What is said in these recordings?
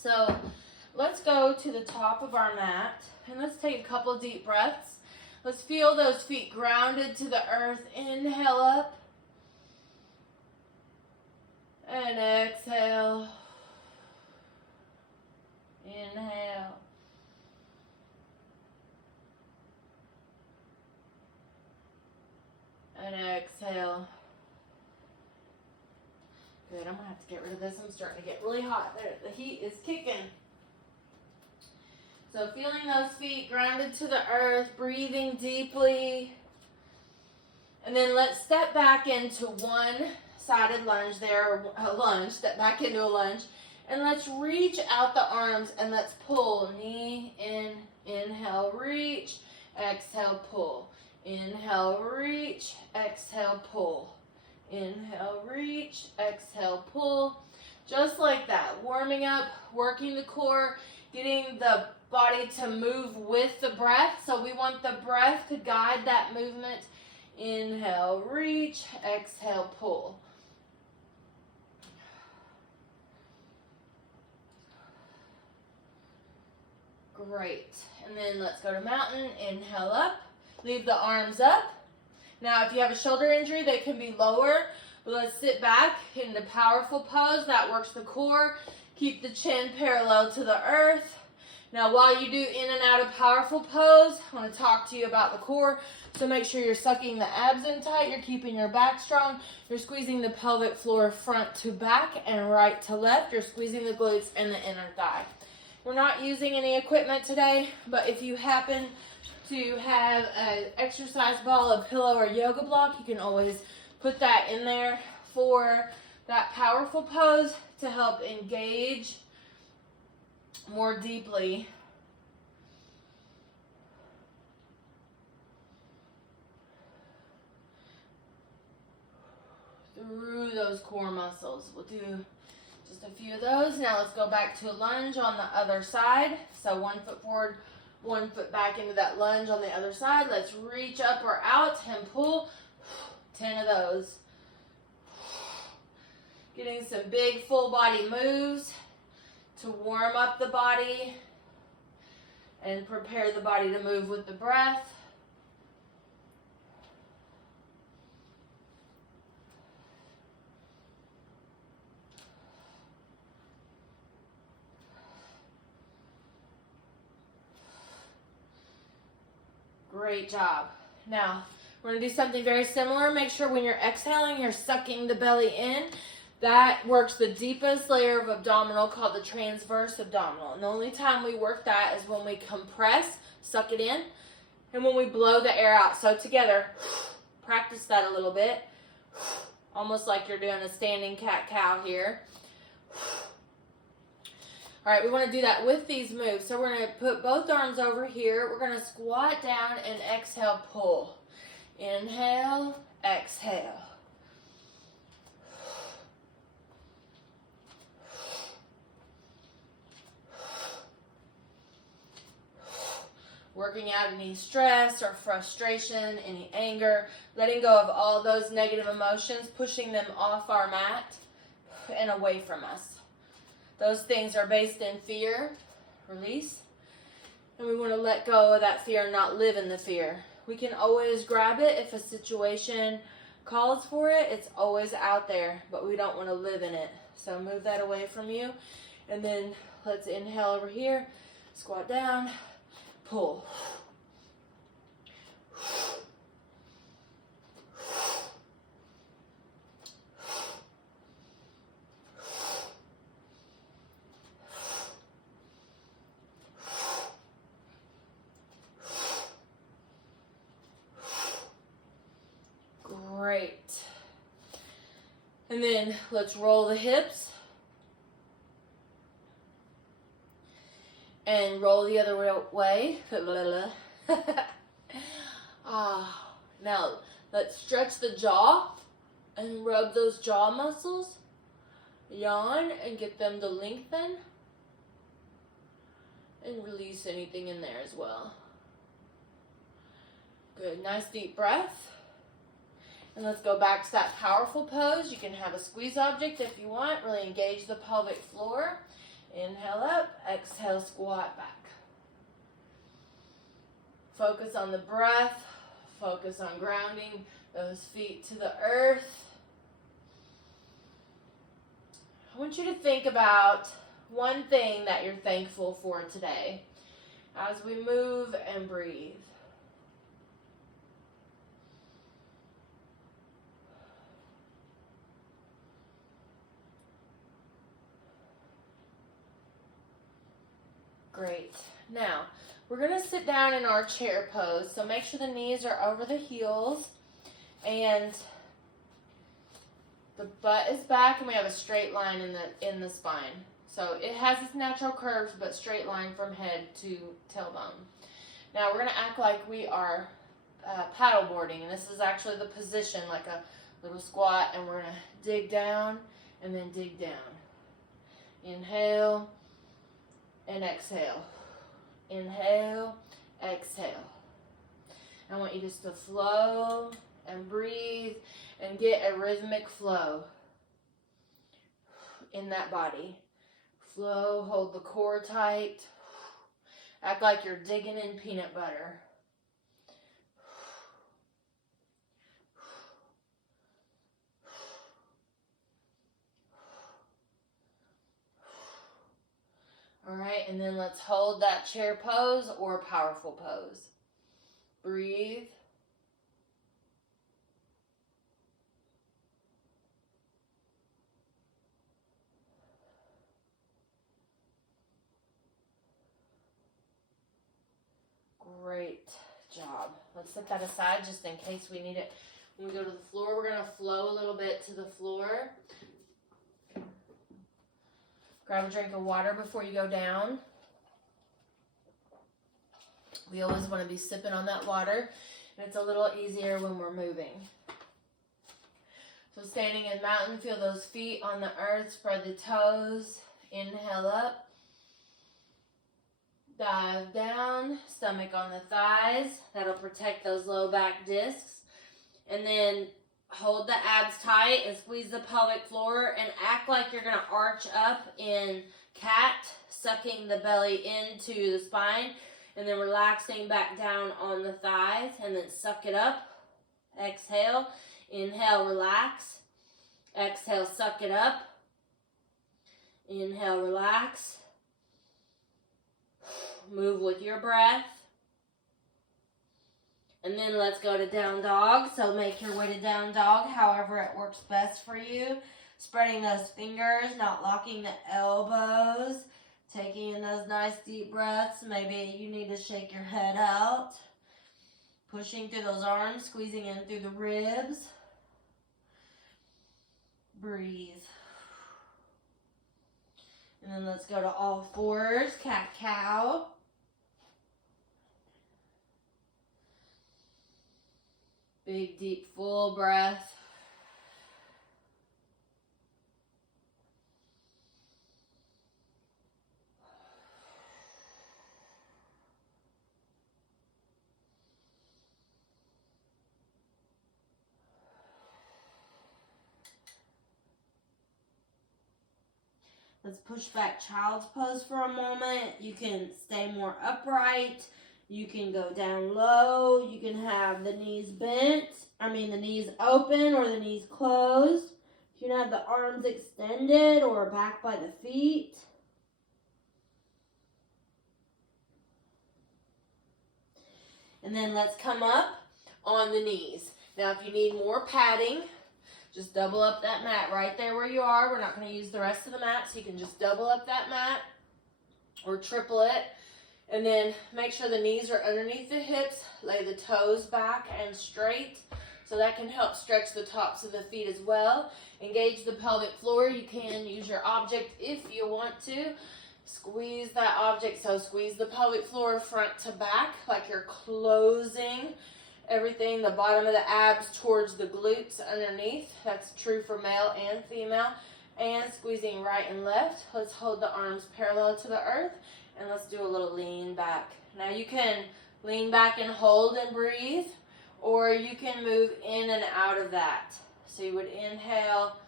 So let's go to the top of our mat and let's take a couple deep breaths. Let's feel those feet grounded to the earth. Inhale up and exhale. Inhale. And exhale. Good, I'm going to have to get rid of this. I'm starting to get really hot. There, the heat is kicking. So feeling those feet grounded to the earth, breathing deeply. And then let's step back into one-sided lunge there, a lunge, step back into a lunge. And let's reach out the arms and let's pull. Knee in, inhale, reach, exhale, pull. Inhale, reach, exhale, pull. Inhale, reach, exhale, pull. Just like that, warming up, working the core, getting the body to move with the breath. So we want the breath to guide that movement. Inhale, reach, exhale, pull. Great. And then let's go to mountain. Inhale up. Leave the arms up. Now, if you have a shoulder injury, they can be lower. But let's sit back in the powerful pose. That works the core. Keep the chin parallel to the earth. Now, while you do in and out of powerful pose, I want to talk to you about the core. So make sure you're sucking the abs in tight. You're keeping your back strong. You're squeezing the pelvic floor front to back and right to left. You're squeezing the glutes and the inner thigh. We're not using any equipment today, but if you happen to have an exercise ball, a pillow, or yoga block, you can always put that in there for that powerful pose to help engage more deeply through those core muscles. We'll do just a few of those. Now let's go back to a lunge on the other side. So 1 foot forward, 1 foot back into that lunge on the other side. Let's reach up or out and pull. 10 of those. Getting some big full body moves to warm up the body and prepare the body to move with the breath. Great job. Now, we're going to do something very similar. Make sure when you're exhaling, you're sucking the belly in. That works the deepest layer of abdominal called the transverse abdominal. And the only time we work that is when we compress, suck it in, and when we blow the air out. So together, practice that a little bit. Almost like you're doing a standing cat-cow here. All right, we want to do that with these moves. So we're going to put both arms over here. We're going to squat down and exhale, pull. Inhale, exhale. Working out any stress or frustration, any anger, letting go of all those negative emotions, pushing them off our mat and away from us. Those things are based in fear, release, and we want to let go of that fear and not live in the fear. We can always grab it if a situation calls for it. It's always out there, but we don't want to live in it. So move that away from you, and then let's inhale over here, squat down, pull. Great. And then let's roll the hips and roll the other way. Now let's stretch the jaw and rub those jaw muscles. Yawn and get them to lengthen. And release anything in there as well. Good. Nice deep breath. And let's go back to that powerful pose. You can have a squeeze object if you want. Really engage the pelvic floor. Inhale up. that back. Focus on the breath. Focus on grounding those feet to the earth. I want you to think about one thing that you're thankful for today as we move and breathe. Great. Now, we're going to sit down in our chair pose. So make sure the knees are over the heels and the butt is back, and we have a straight line in the spine. So it has its natural curves, but straight line from head to tailbone. Now we're going to act like we are paddle boarding, and this is actually the position, like a little squat, and we're going to dig down and then dig down. Inhale and exhale. Inhale, exhale. I want you just to flow and breathe and get a rhythmic flow in that body. Flow, hold the core tight. Act like you're digging in peanut butter. All right, and then let's hold that chair pose or powerful pose. Breathe. Great job. Let's set that aside just in case we need it. When we go to the floor, we're going to flow a little bit to the floor. Grab a drink of water before you go down. We always want to be sipping on that water, and it's a little easier when we're moving. So standing in mountain, feel those feet on the earth, spread the toes, inhale up. Dive down, stomach on the thighs. That'll protect those low back discs. And then hold the abs tight and squeeze the pelvic floor and act like you're going to arch up in cat, sucking the belly into the spine and then relaxing back down on the thighs, and then suck it up. Exhale. Inhale, relax. Exhale, suck it up. Inhale, relax. Move with your breath. And then let's go to down dog. So make your way to down dog however it works best for you. Spreading those fingers, not locking the elbows. Taking in those nice deep breaths. Maybe you need to shake your head out. Pushing through those arms, squeezing in through the ribs. Breathe. And then let's go to all fours, cat-cow. Big, deep, full breath. Let's push back child's pose for a moment. You can stay more upright. You can go down low. You can have the knees the knees open or the knees closed. You can have the arms extended or back by the feet. And then let's come up on the knees. Now, if you need more padding, just double up that mat right there where you are. We're not going to use the rest of the mat, so you can just double up that mat or triple it. And then make sure the knees are underneath the hips. Lay the toes back and straight, so that can help stretch the tops of the feet as well. Engage the pelvic floor. You can use your object if you want to. Squeeze that object, so squeeze the pelvic floor front to back like you're closing everything, the bottom of the abs towards the glutes underneath. That's true for male and female. And squeezing right and left. Let's hold the arms parallel to the earth, and let's do a little lean back. Now you can lean back and hold and breathe, or you can move in and out of that. So you would inhale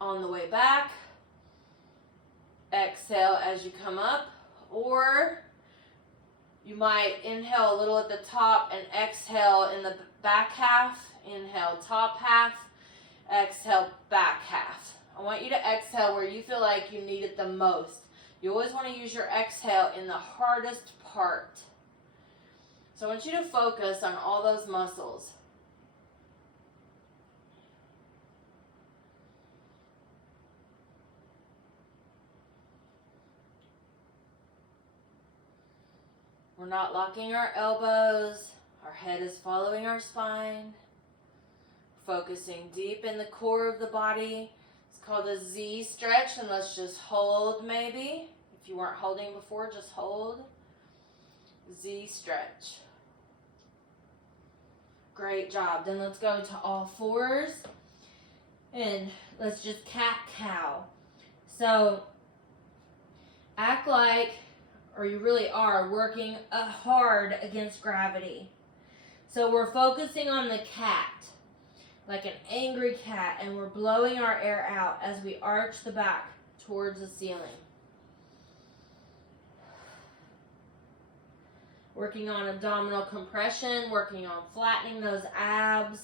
on the way back. Exhale as you come up. Or you might inhale a little at the top and exhale in the back half. Inhale top half, exhale back half. I want you to exhale where you feel like you need it the most. You always want to use your exhale in the hardest part. So I want you to focus on all those muscles. We're not locking our elbows. Our head is following our spine. Focusing deep in the core of the body. It's called a Z stretch, and let's just hold maybe. If you weren't holding before, just hold. Z stretch. Great job. Then let's go to all fours. And let's just cat-cow. So act like, or you really are, working hard against gravity. So we're focusing on the cat, like an angry cat, and we're blowing our air out as we arch the back towards the ceiling. Working on abdominal compression, working on flattening those abs.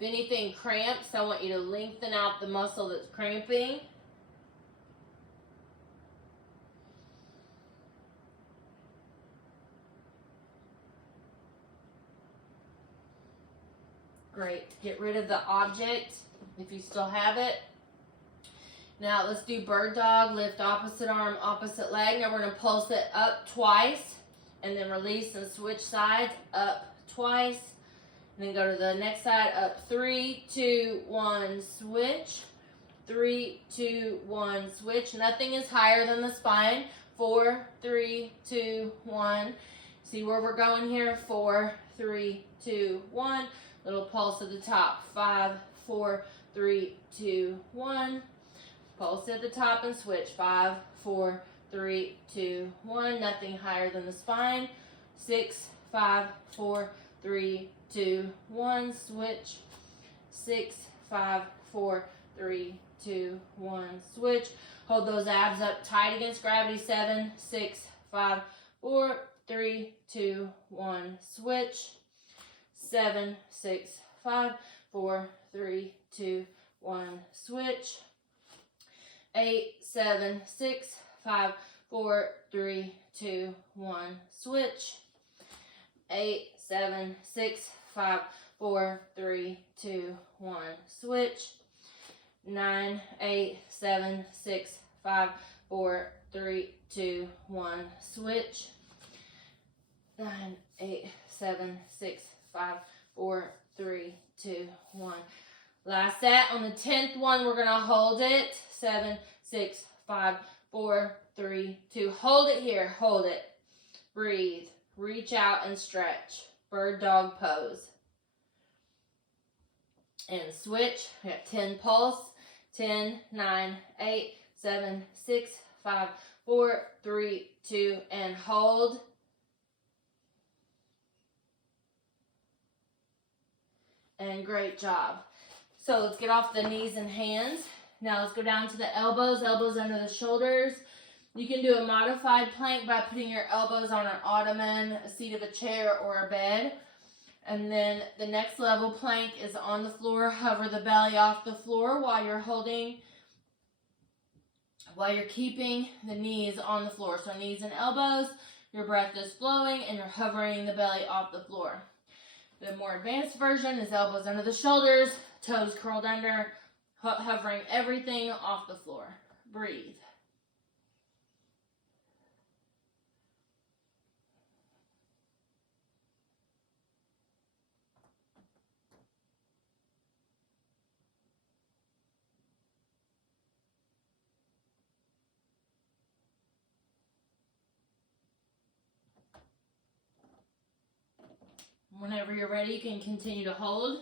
If anything cramps, I want you to lengthen out the muscle that's cramping. Great. Get rid of the object if you still have it. Now let's do bird dog. Lift opposite arm, opposite leg. Now we're going to pulse it up twice and then release and switch sides. Up twice. And then go to the next side. Up 3, 2, 1, switch. 3, 2, 1, switch. Nothing is higher than the spine. 4, 3, 2, 1. See where we're going here? 4, 3, 2, 1. Little pulse at the top. 5, 4, 3, 2, 1. Pulse at the top and switch. 5, 4, 3, 2, 1. Nothing higher than the spine. 6, 5, 4, 3, 2, 1. Switch. 6, 5, 4, 3, 2, 1. Switch. Hold those abs up tight against gravity. 7, 6, 5, 4, 3, 2, 1. Switch. 7, 6, 5, 4, 3, 2, 1. Switch. 8, 7, 6, 5, 4, 3, 2, 1. Switch. 8, 7, 6, 5, 4, 3, 2, 1. Switch. 9, 8, 7, 6, 5, 4, 3, 2, 1. Switch. 9, 8, 7, 6, 5, 4, 3, 2, 1. Last set. On the 10th one, we're going to hold it. 7, 6, 5, 4, 3, 2. Hold it here. Hold it. Breathe. Reach out and stretch. Bird dog pose. And switch. We got 10 pulse. 10, 9, 8, 7, 6, 5, 4, 3, 2, and hold. And great job. So let's get off the knees and hands. Now let's go down to the elbows, elbows under the shoulders. You can do a modified plank by putting your elbows on an ottoman, a seat of a chair, or a bed. And then the next level plank is on the floor. Hover the belly off the floor while you're keeping the knees on the floor. So knees and elbows, your breath is flowing, and you're hovering the belly off the floor. The more advanced version is elbows under the shoulders, toes curled under, hovering everything off the floor. Breathe. Whenever you're ready, you can continue to hold,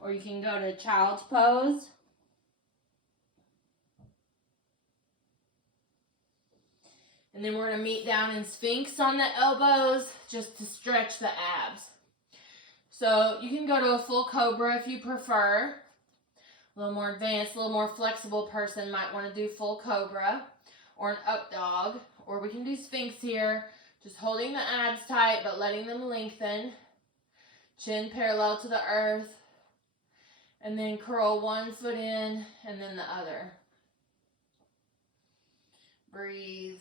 or you can go to child's pose. And then we're going to meet down in Sphinx on the elbows just to stretch the abs. So you can go to a full cobra if you prefer. A little more advanced, a little more flexible person might want to do full cobra or an up dog. Or we can do Sphinx here, just holding the abs tight but letting them lengthen. Chin parallel to the earth. And then curl one foot in and then the other. Breathe.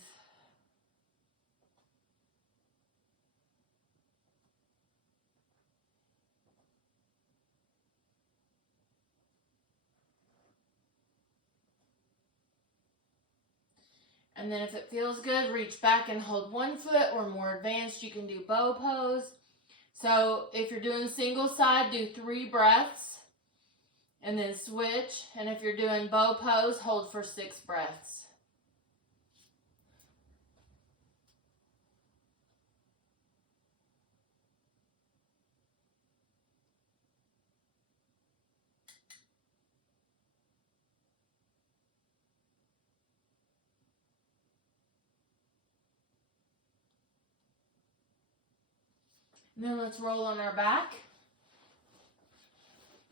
And then if it feels good, reach back and hold one foot, or more advanced, you can do bow pose. So if you're doing single side, do 3 breaths and then switch. And if you're doing bow pose, hold for 6 breaths. And then let's roll on our back.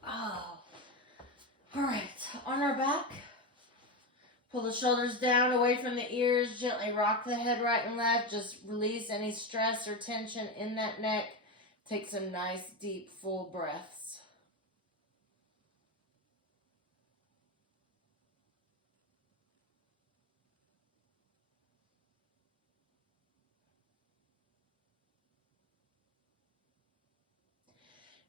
Oh. All right, on our back, pull the shoulders down away from the ears, gently rock the head right and left, just release any stress or tension in that neck. Take some nice, deep, full breaths.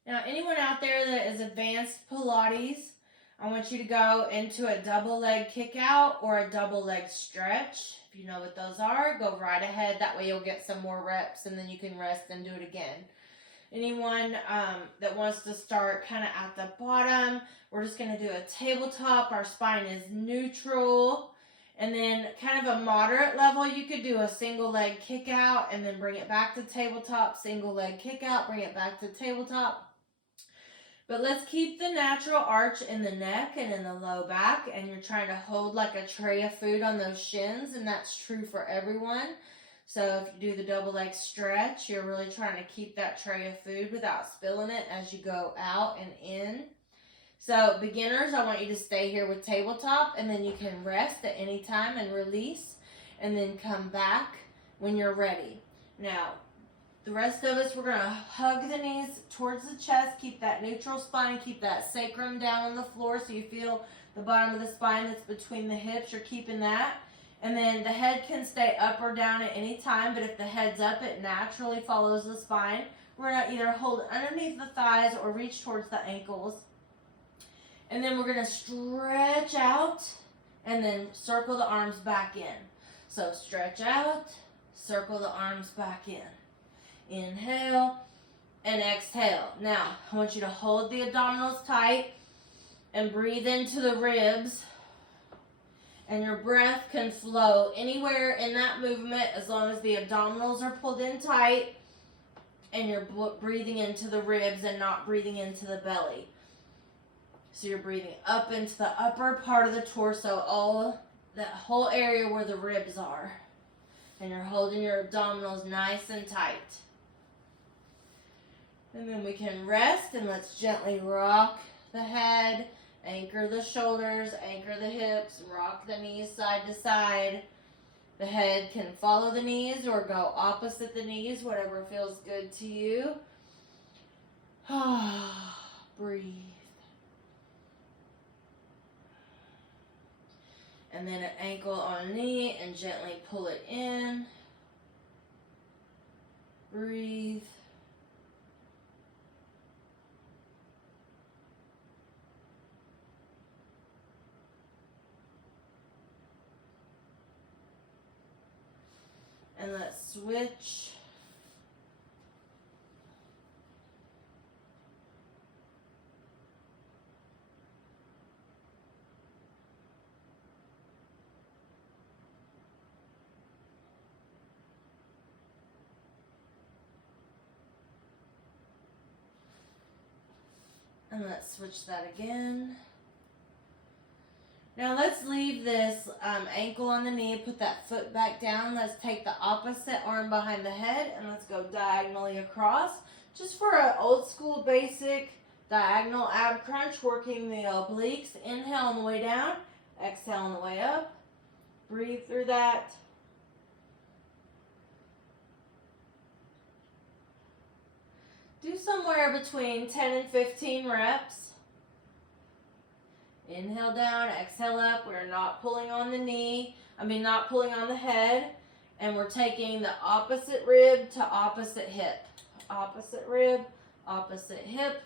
Now, anyone out there that is advanced Pilates, I want you to go into a double leg kick out or a double leg stretch. If you know what those are, go right ahead. That way you'll get some more reps and then you can rest and do it again. Anyone that wants to start kind of at the bottom, we're just going to do a tabletop. Our spine is neutral. And then kind of a moderate level, you could do a single leg kick out and then bring it back to tabletop. Single leg kick out, bring it back to tabletop. But let's keep the natural arch in the neck and in the low back. And you're trying to hold like a tray of food on those shins. And that's true for everyone. So if you do the double leg stretch, you're really trying to keep that tray of food without spilling it as you go out and in. So beginners, I want you to stay here with tabletop. And then you can rest at any time and release. And then come back when you're ready. Now, the rest of us, we're going to hug the knees towards the chest. Keep that neutral spine. Keep that sacrum down on the floor so you feel the bottom of the spine that's between the hips. You're keeping that. And then the head can stay up or down at any time. But if the head's up, it naturally follows the spine. We're going to either hold underneath the thighs or reach towards the ankles. And then we're going to stretch out and then circle the arms back in. So stretch out, circle the arms back in. Inhale and exhale. Now, I want you to hold the abdominals tight and breathe into the ribs. And your breath can flow anywhere in that movement as long as the abdominals are pulled in tight and you're breathing into the ribs and not breathing into the belly. So you're breathing up into the upper part of the torso, all that whole area where the ribs are. And you're holding your abdominals nice and tight. And then we can rest and let's gently rock the head, anchor the shoulders, anchor the hips, rock the knees side to side. The head can follow the knees or go opposite the knees, whatever feels good to you. Breathe. And then an ankle on a knee and gently pull it in. Breathe. And let's switch. And let's switch that again. Now let's leave this ankle on the knee, put that foot back down. Let's take the opposite arm behind the head and let's go diagonally across. Just for an old school basic diagonal ab crunch, working the obliques. Inhale on the way down, exhale on the way up. Breathe through that. Do somewhere between 10 and 15 reps. Inhale down, exhale up. We're not pulling on the knee. Not pulling on the head. And we're taking the opposite rib to opposite hip. Opposite rib, opposite hip.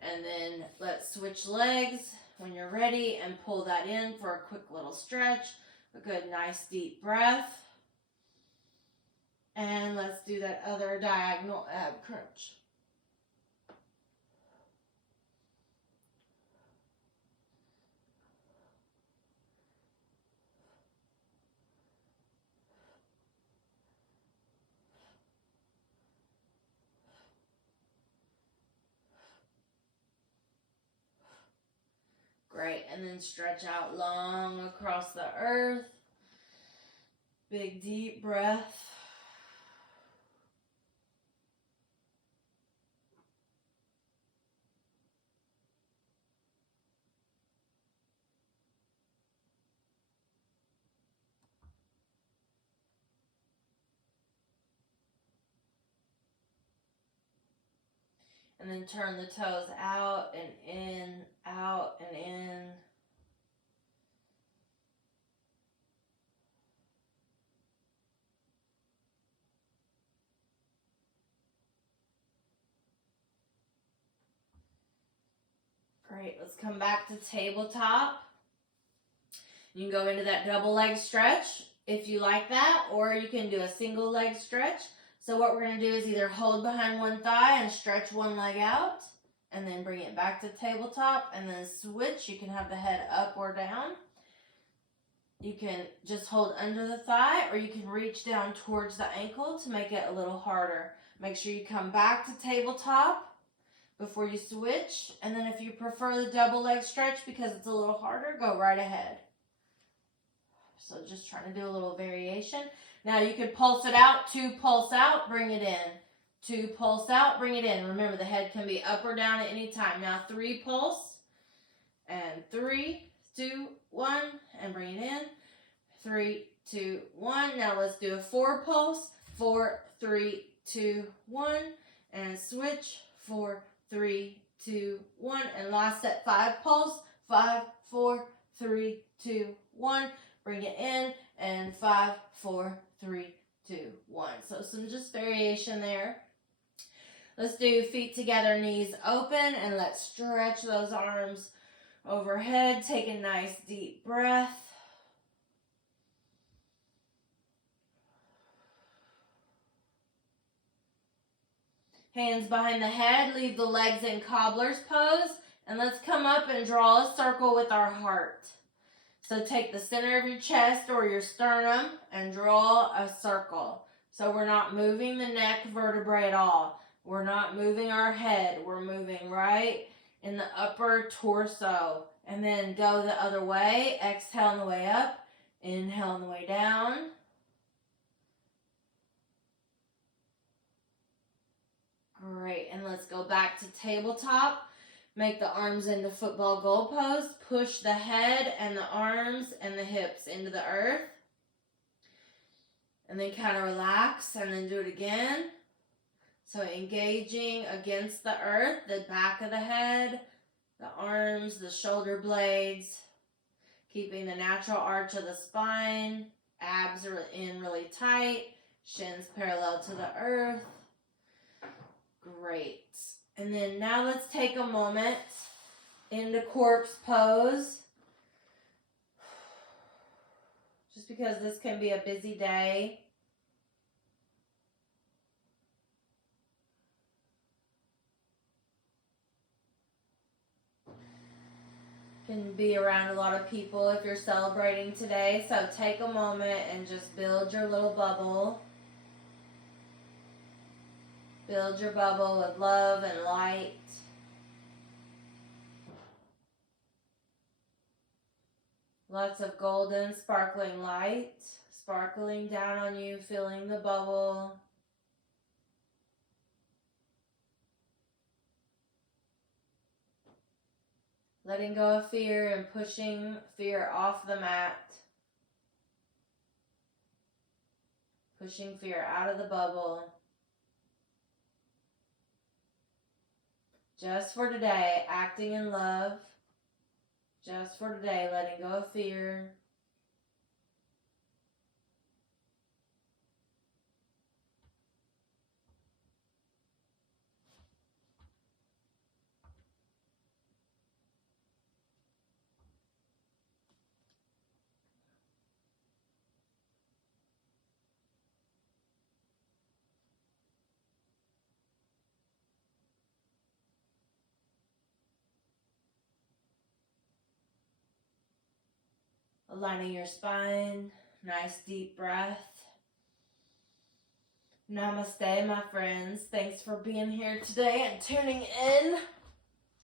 And then let's switch legs when you're ready and pull that in for a quick little stretch. A good, nice, deep breath. And let's do that other diagonal ab crunch. Great, and then stretch out long across the earth. Big deep breath. And then turn the toes out and in, out and in. Great, let's come back to tabletop. You can go into that double leg stretch if you like that, or you can do a single leg stretch. So what we're going to do is either hold behind one thigh and stretch one leg out, and then bring it back to tabletop, and then switch. You can have the head up or down. You can just hold under the thigh, or you can reach down towards the ankle to make it a little harder. Make sure you come back to tabletop before you switch, and then if you prefer the double leg stretch because it's a little harder, go right ahead. So just trying to do a little variation. Now you can pulse it out, 2 pulse out, bring it in. 2 pulse out, bring it in. Remember, the head can be up or down at any time. Now 3 pulse, and 3, 2, 1, and bring it in. 3, 2, 1. Now let's do a 4 pulse. 4, 3, 2, 1, and switch. 4, 3, 2, 1, and last set 5 pulse. 5, 4, 3, 2, 1. Bring it in, and 5, 4, 3, 2, 1. So some just variation there. Let's do feet together, knees open, and let's stretch those arms overhead. Take a nice deep breath. Hands behind the head, leave the legs in cobbler's pose, and let's come up and draw a circle with our heart. So take the center of your chest or your sternum and draw a circle. So we're not moving the neck vertebrae at all. We're not moving our head. We're moving right in the upper torso. And then go the other way. Exhale on the way up. Inhale on the way down. Great. And let's go back to tabletop. Make the arms into football goal pose. Push the head and the arms and the hips into the earth. And then kind of relax and then do it again. So engaging against the earth, the back of the head, the arms, the shoulder blades. Keeping the natural arch of the spine. Abs are in really tight. Shins parallel to the earth. Great. And then now let's take a moment into corpse pose. Just because this can be a busy day. Can be around a lot of people if you're celebrating today. So take a moment and just build your little bubble. Build your bubble with love and light. Lots of golden, sparkling light, sparkling down on you, filling the bubble. Letting go of fear and pushing fear off the mat. Pushing fear out of the bubble. Just for today, acting in love. Just for today, letting go of fear. Aligning your spine. Nice deep breath. Namaste, my friends. Thanks for being here today and tuning in.